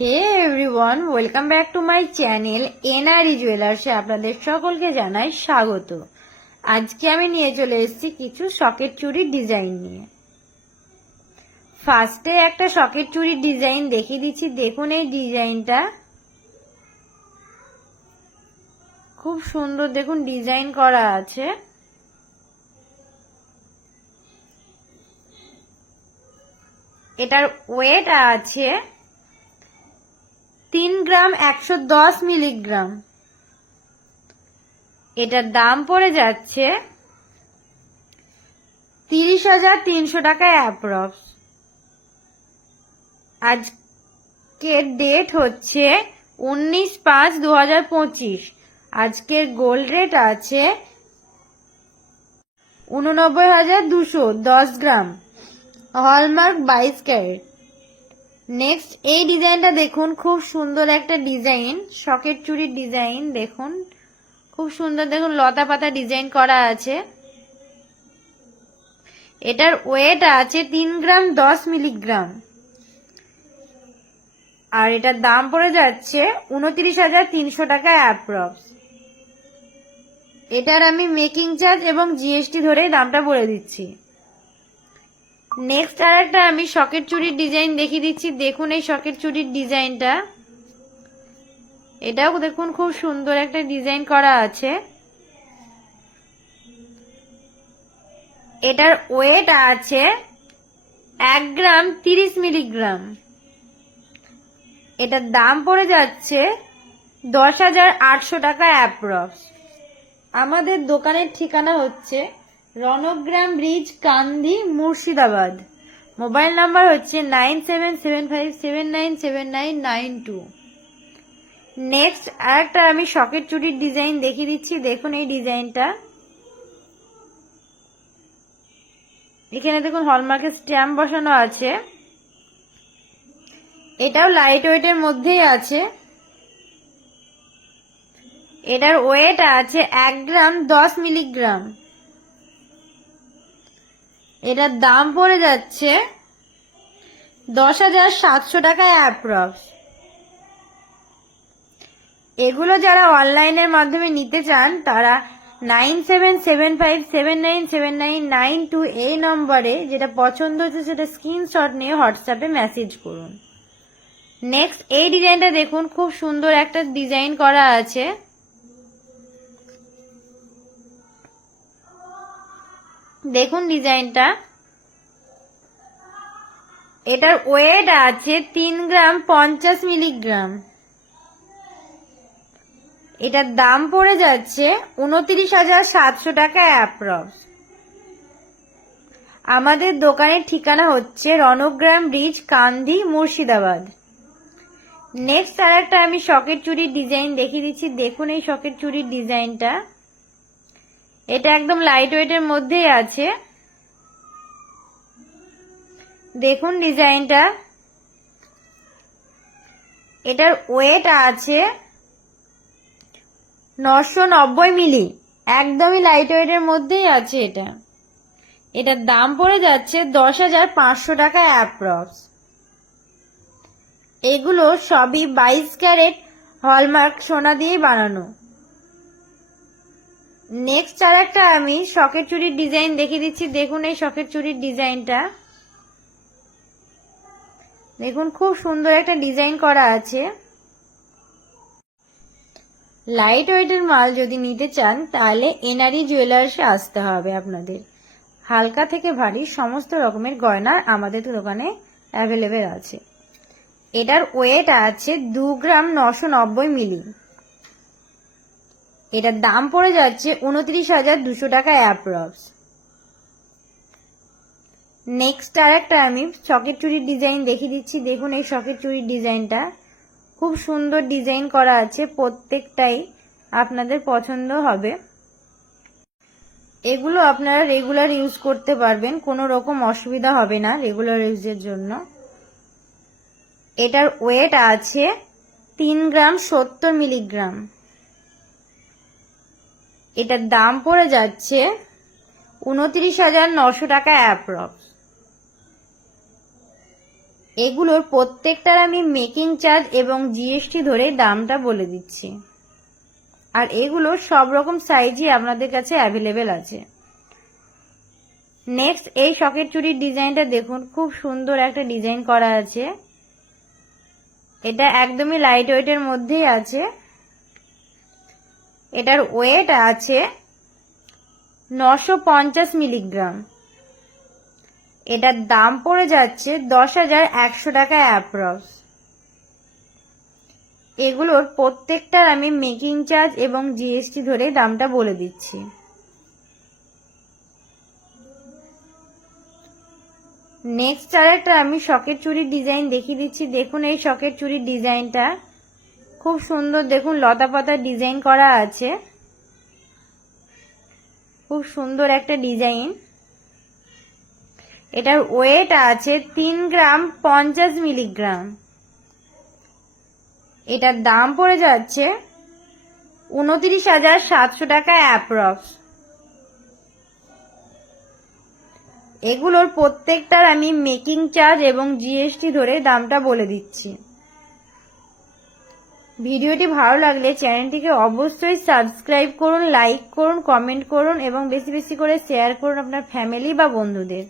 Hey everyone welcome back to my channel NRE জুয়েলার্সে আপনাদের সকলকে জানাই স্বাগত। আজকে আমি নিয়ে চলে এসেছি কিছু সকেট চুরির ডিজাইন নিয়ে। ফার্স্টে একটা সকেট চুরির ডিজাইন দেখিয়ে দিচ্ছি, দেখুন এই ডিজাইনটা। খুব সুন্দর দেখুন ডিজাইন করা আছে। এটার ওয়েট আছে তিন গ্রাম একশো দশ মিলিগ্রাম। এটার দাম পড়ে যাচ্ছে তিরিশ হাজার তিনশো টাকা অ্যাপ্রক্স। আজকের ডেট হচ্ছে উনিশ পাঁচ দু হাজার পঁচিশ। আজকের গোল্ড রেট আছে উননব্বই হাজার দুশো দশ গ্রাম। হলমার্ক বাইশ ক্যারেট। নেক্সট এই ডিজাইনটা দেখুন, খুব সুন্দর একটা ডিজাইন। সকেট চুরির ডিজাইন, দেখুন। খুব সুন্দর, দেখুন, লতা পাতা ডিজাইন করা আছে। এটার ওয়েট আছে তিন গ্রাম দশ মিলিগ্রাম। আর এটার দাম পড়ে যাচ্ছে উনত্রিশ হাজার তিনশো টাকা অ্যাপ্রক্স। এটার আমি মেকিং চার্জ এবং জিএসটি ধরেই দামটা বলে দিচ্ছি। নেক্সট আর একটা আমি সকেট চুরির ডিজাইন দেখিয়ে দিচ্ছি। দেখুন এই সকেট চুরির ডিজাইনটা এটাও দেখুন খুব সুন্দর একটা ডিজাইন করা আছে। এটার ওয়েট আছে এক গ্রাম তিরিশ মিলিগ্রাম। এটার দাম পড়ে যাচ্ছে দশ হাজার আটশো টাকা অ্যাপ্রক্স। আমাদের দোকানের ঠিকানা হচ্ছে Rangram bridge, Kandi, Murshidabad. Mobile number হচ্ছে nine seven seven five seven nine seven nine nine two. Next, আরেকটা আমি শকেট চুরির ডিজাইন দেখিয়ে দিচ্ছি। দেখুন এই ডিজাইনটা। এখানে দেখুন হলমার্কের স্ট্যাম্প বসানো আছে। এটাও লাইট ওয়েটের মধ্যেই আছে। এটার ওয়েট আছে এক গ্রাম দশ মিলিগ্রাম। এটার দাম পড়ে যাচ্ছে দশ হাজার সাতশো টাকায় অ্যাপ্রক্স। এগুলো যারা অনলাইনের মাধ্যমে নিতে চান, তারা nine seven seven five seven nine seven nine nine two এই নম্বরে যেটা পছন্দ হচ্ছে সেটা স্ক্রিনশট নিয়ে হোয়াটসঅ্যাপে মেসেজ করুন। নেক্সট, এই ডিজাইনটা দেখুন, খুব সুন্দর একটা ডিজাইন করা আছে। দেখুন ডিজাইনটা। এটার ওয়েট আছে তিন গ্রাম পঞ্চাশ মিলিগ্রাম। এটার দাম পড়ে যাচ্ছে উনত্রিশ হাজার সাতশো টাকা অ্যাপ্রক্স। আমাদের দোকানের ঠিকানা হচ্ছে রণগ্রাম ব্রিজ, কান্দি, মুর্শিদাবাদ। নেক্সট আর একটা আমি শকের চুরির ডিজাইন দেখিয়ে দিচ্ছি। দেখুন এই শকের চুরির ডিজাইনটা। এটা একদম লাইট ওয়েটের মধ্যেই আছে। দেখুন ডিজাইনটা। এটার ওয়েট আছে নশো নব্বই মিলি। একদমই লাইট ওয়েটের মধ্যেই আছে এটা। এটার দাম পড়ে যাচ্ছে দশ হাজার পাঁচশো টাকা অ্যাপ্রক্স এগুলো সবই বাইশ ক্যারেট হলমার্ক সোনা দিয়েই বানানো। নেক্সট আর একটা আমি শকের চুরির ডিজাইন দেখিয়ে দিচ্ছি। দেখুন এই শকের চুরির ডিজাইনটা দেখুন, খুব সুন্দর একটা ডিজাইন করা আছে। লাইট ওয়েটের মাল যদি নিতে চান, তাহলে এনআরই জুয়েলার্সে আসতে হবে আপনাদের। হালকা থেকে ভারী, সমস্ত রকমের গয়না আমাদের দোকানে অ্যাভেলেবেল আছে। এটার ওয়েট আছে দু গ্রাম নশো নব্বই মিলি। এটার দাম পড়ে যাচ্ছে উনত্রিশ হাজার দুশো টাকা অ্যাপ্রক্স নেক্সট আর একটা আমি শকের চুরির ডিজাইন দেখিয়ে দিচ্ছি। দেখুন এই শকের চুরির ডিজাইনটা খুব সুন্দর ডিজাইন করা আছে, প্রত্যেকটাই আপনাদের পছন্দ হবে। এগুলো আপনারা রেগুলার ইউজ করতে পারবেন, কোনো রকম অসুবিধা হবে না রেগুলার ইউজের জন্য। এটার ওয়েট আছে তিন গ্রাম সত্তর মিলিগ্রাম এটার দাম পড়ে যাচ্ছে উনত্রিশ হাজার নশো টাকা অ্যাপ্রক্স। এগুলোর প্রত্যেকটার আমি মেকিং চার্জ এবং জিএসটি ধরে দামটা বলে দিচ্ছি। আর এগুলো সব রকম সাইজই আপনাদের কাছে অ্যাভেলেবেল আছে। নেক্সট এই শকের চুরির ডিজাইনটা দেখুন, খুব সুন্দর একটা ডিজাইন করা আছে। এটা একদমই লাইট ওয়েটের মধ্যেই আছে। এটার ওয়েট আছে নশো পঞ্চাশ মিলিগ্রাম। এটার দাম পড়ে যাচ্ছে দশ হাজার একশো টাকা অ্যাপ্রক্স। এগুলোর প্রত্যেকটার আমি মেকিং চার্জ এবং জিএসটি ধরে দামটা বলে দিচ্ছি। নেক্সট আর একটা আমি শকের চুরির ডিজাইন দেখিয়ে দিচ্ছি। দেখুন এই শকের চুরির ডিজাইনটা। খুব সুন্দর, দেখুন, লতা পাতার ডিজাইন করা আছে। খুব সুন্দর একটা ডিজাইন এটার ওয়েট আছে তিন গ্রাম পঞ্চাশ মিলিগ্রাম এটার দাম পড়ে যাচ্ছে উনত্রিশ হাজার সাতশো টাকা অ্যাপ্রক্স এগুলোর প্রত্যেকটার আমি মেকিং চার্জ এবং জিএসটি ধরে দামটা বলে দিচ্ছি। ভিডিওটি ভালো লাগলে চ্যানেলটিকে অবশ্যই সাবস্ক্রাইব করুন, লাইক করুন, কমেন্ট করুন এবং বেশি বেশি করে শেয়ার করুন আপনার ফ্যামিলি বা বন্ধুদের।